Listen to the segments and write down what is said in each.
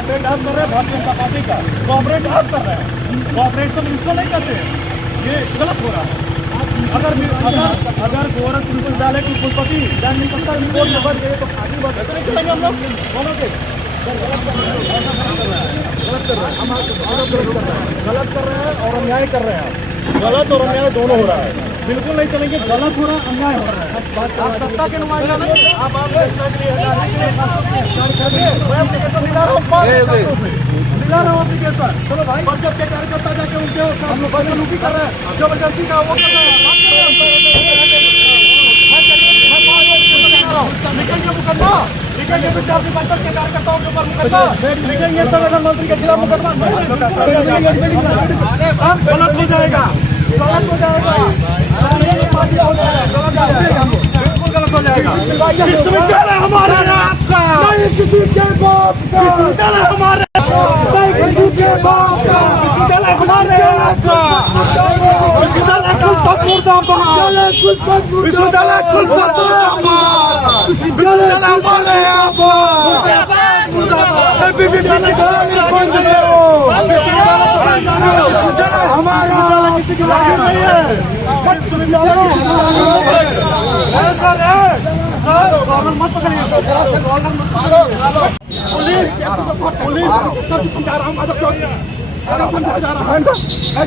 Cooperate आप कर रहे हैं भारतीय जनता पार्टी का, कॉपरेट आप कर रहे हैं, कॉपरेशन इसको नहीं करते, ये गलत हो रहा है। अगर गोरखपुर विश्वविद्यालय की कुलपति जान नहीं सकता रिपोर्ट नंबर गए तो आगे बात ऐसे नहीं चलेंगे हम लोग दोनों के। गलत कर रहे हैं और अन्याय कर रहे हैं, गलत और अन्याय दोनों हो रहा है, बिल्कुल नहीं चलेंगे। गलत हो रहा है, अन्याय हो रहा है। आप सत्ता के नुमाइंदा नहीं, आप सत्ता के लिए दिला रहा हूँ एप्लीकेशन। चलो भाई, परिषद के कार्यकर्ता जाके उनके बदसलूकी कर रहे हैं, जबरदस्ती का वो कर रहे हैं, लिखेंगे मुकदमा, लिखेंगे विद्यार्थी परिषद के कार्यकर्ताओं के ऊपर मुकदमा, लिखेंगे संगठन मंत्री के खिलाफ मुकदमा। गलत हो जाएगा, गलत हो जाएगा, बिल्कुल गलत हो जाएगा। विश्वविद्यालय हमारे आपका नहीं, किसी के बाप का विश्वविद्यालय हमारे, नहीं किसी के बाप का विश्वविद्यालय हमारे आपका, विश्वविद्यालय कुलपति मुर्दाबाद, विश्वविद्यालय कुलपति मुर्दाबाद, विश्वविद्यालय हमारे आपका, विश्वविद्यालय हमारा, किसी की लायक नहीं है, विश्वविद्यालय मत पकड़िए। पुलिस समझा रहा हूँ,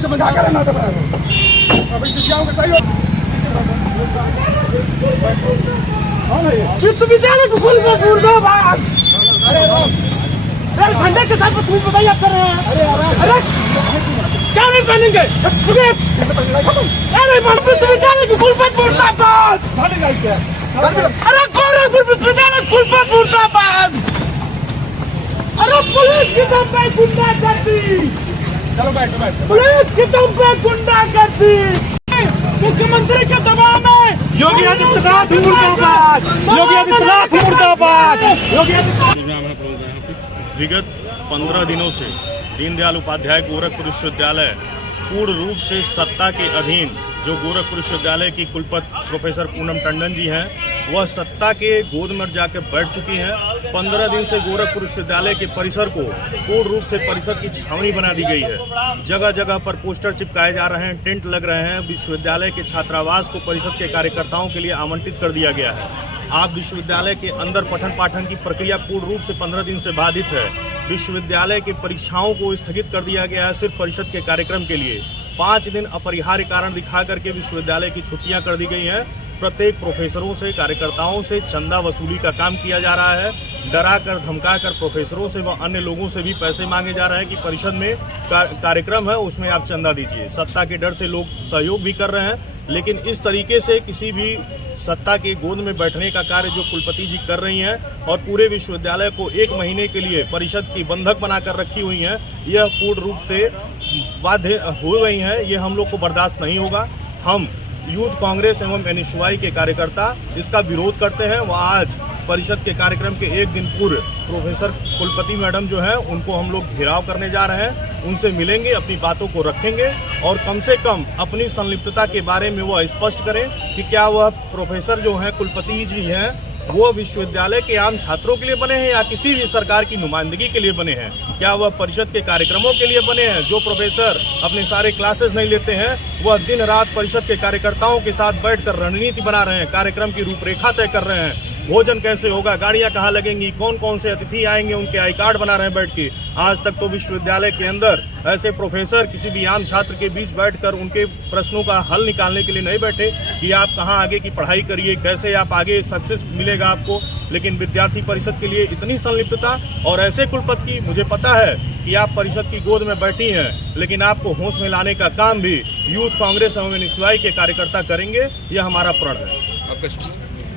समझा कर विश्वविद्यालय को मुर्दाबाद, झंडे के साथ तुम बताइए आप कर रहे हैं। अरे क्या नहीं पहनेंगे, विश्वविद्यालय की कुलपति मुर्दाबाद, अरे गोरखपुर विश्वविद्यालय कुलपति मुर्दाबाद, अरे पुलिस की दम पे गुंडागर्दी, पुलिस की दम पे गुंडागर्दी, मुख्यमंत्री के दबाव में योगी आदित्यनाथ मुर्दाबाद, योगी आदित्यनाथ मुर्दाबाद, योगी आदित्यनाथ। विगत 15 दिनों से दीनदयाल उपाध्याय गोरखपुर विश्वविद्यालय पूर्ण रूप से सत्ता के अधीन, जो गोरखपुर विश्वविद्यालय की कुलपति प्रोफेसर पूनम टंडन जी हैं, वह सत्ता के गोद में जाकर बैठ चुकी हैं। 15 दिन से गोरखपुर विश्वविद्यालय के परिसर को पूर्ण रूप से परिषद की छावनी बना दी गई है। जगह जगह पर पोस्टर चिपकाए जा रहे हैं, टेंट लग रहे हैं। विश्वविद्यालय के छात्रावास को परिषद के कार्यकर्ताओं के लिए आमंत्रित कर दिया गया है। आप विश्वविद्यालय के अंदर पठन पाठन की प्रक्रिया पूर्ण रूप से 15 दिन से बाधित है। विश्वविद्यालय की परीक्षाओं को स्थगित कर दिया गया है सिर्फ परिषद के कार्यक्रम के लिए। 5 दिन अपरिहार्य कारण दिखा करके विश्वविद्यालय की छुट्टियां कर दी गई हैं। प्रत्येक प्रोफेसरों से, कार्यकर्ताओं से चंदा वसूली का काम किया जा रहा है। डरा कर धमका कर प्रोफेसरों से व अन्य लोगों से भी पैसे मांगे जा रहे हैं कि परिषद में कार्यक्रम है, उसमें आप चंदा दीजिए। सत्ता के डर से लोग सहयोग भी कर रहे हैं, लेकिन इस तरीके से किसी भी सत्ता के गोद में बैठने का कार्य जो कुलपति जी कर रही हैं और पूरे विश्वविद्यालय को 1 महीने के लिए परिषद की बंधक बनाकर रखी हुई हैं, यह पूर्ण रूप से बाध्य हो गई हैं। ये हम लोग को बर्दाश्त नहीं होगा। हम यूथ कांग्रेस एवं एनएसयूआई के कार्यकर्ता इसका विरोध करते हैं। वह आज परिषद के कार्यक्रम के 1 दिन पूर्व प्रोफेसर कुलपति मैडम जो हैं, उनको हम लोग घेराव करने जा रहे हैं। उनसे मिलेंगे, अपनी बातों को रखेंगे और कम से कम अपनी संलिप्तता के बारे में वह स्पष्ट करें कि क्या वह प्रोफेसर जो हैं, कुलपति जी हैं, वो विश्वविद्यालय के आम छात्रों के लिए बने हैं या किसी भी सरकार की नुमाइंदगी के लिए बने हैं। क्या वह परिषद के कार्यक्रमों के लिए बने हैं। जो प्रोफेसर अपने सारे क्लासेस नहीं लेते हैं, वह दिन रात परिषद के कार्यकर्ताओं के साथ बैठकर रणनीति बना रहे हैं, कार्यक्रम की रूपरेखा तय कर रहे हैं। भोजन कैसे होगा, गाड़ियां कहाँ लगेंगी, कौन कौन से अतिथि आएंगे, उनके आई कार्ड बना रहे हैं बैठ के। आज तक तो विश्वविद्यालय के अंदर ऐसे प्रोफेसर किसी भी आम छात्र के बीच बैठकर उनके प्रश्नों का हल निकालने के लिए नहीं बैठे कि आप कहाँ आगे की पढ़ाई करिए, कैसे आप आगे सक्सेस मिलेगा आपको। लेकिन विद्यार्थी परिषद के लिए इतनी संलिप्तता और ऐसे कुलपति, मुझे पता है कि आप परिषद की गोद में बैठी हैं, लेकिन आपको होश में लाने का काम भी यूथ कांग्रेस एवं एनएसयूआई के कार्यकर्ता करेंगे। यह हमारा प्रण है।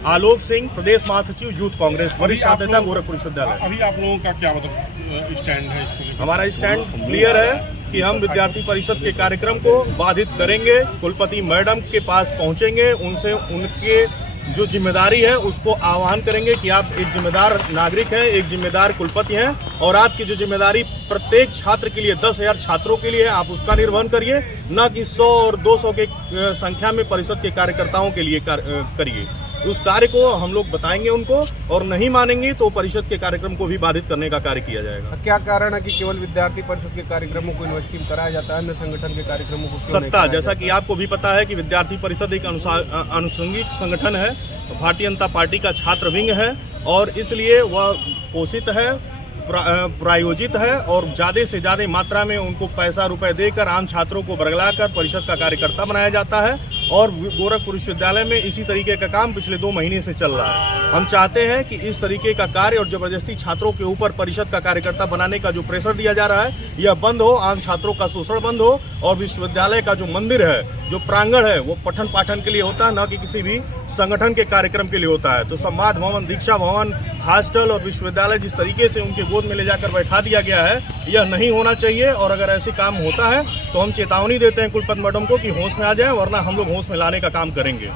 आलोक सिंह, प्रदेश महासचिव यूथ कांग्रेस, वरिष्ठ छात्र गोरखपुर विश्वविद्यालय। अभी आप लोगों का क्या मतलब स्टैंड है इसको? हमारा स्टैंड क्लियर है कि हम विद्यार्थी परिषद के कार्यक्रम को बाधित करेंगे। कुलपति मैडम के पास पहुंचेंगे, उनसे उनके जो जिम्मेदारी है उसको आह्वान करेंगे कि आप एक जिम्मेदार नागरिक हैं, एक जिम्मेदार कुलपति हैं और आपकी जो जिम्मेदारी प्रत्येक छात्र के लिए 10,000 छात्रों के लिए है, आप उसका निर्वहन करिए। न कि 100 और 200 के संख्या में परिषद के कार्यकर्ताओं के लिए करिए। उस कार्य को हम लोग बताएंगे उनको, और नहीं मानेंगे तो परिषद के कार्यक्रम को भी बाधित करने का कार्य किया जाएगा। क्या कारण है कि केवल विद्यार्थी परिषद के कार्यक्रमों को यूनिवर्सिटी में कराया जाता है, अन्य संगठन के कार्यक्रमों को क्यों नहीं सत्ता, कराया जैसा जाता? कि आपको भी पता है कि विद्यार्थी परिषद एक अनुषंगिक संगठन है, भारतीय जनता पार्टी का छात्र विंग है, और इसलिए वह पोषित है, प्रायोजित है, और ज़्यादा से ज़्यादा मात्रा में उनको पैसा रुपए देकर आम छात्रों को बरगलाकर परिषद का कार्यकर्ता बनाया जाता है। और गोरखपुर विश्वविद्यालय में इसी तरीके का काम पिछले 2 महीने से चल रहा है। हम चाहते हैं कि इस तरीके का कार्य और जबरदस्ती छात्रों के ऊपर परिषद का कार्यकर्ता बनाने का जो प्रेशर दिया जा रहा है, यह बंद हो, आम छात्रों का शोषण बंद हो, और विश्वविद्यालय का जो मंदिर है, जो प्रांगण है, वो पठन पाठन के लिए होता है, न कि किसी भी संगठन के कार्यक्रम के लिए होता है। तो संवाद भवन, दीक्षा भवन, हॉस्टल और विश्वविद्यालय जिस तरीके से उनके गोद में ले जाकर बैठा दिया गया है, यह नहीं होना चाहिए। और अगर ऐसे काम होता है तो हम चेतावनी देते हैं कुलपति मैडम को कि होश में आ जाए, वरना हम लोग होश में लाने का काम करेंगे।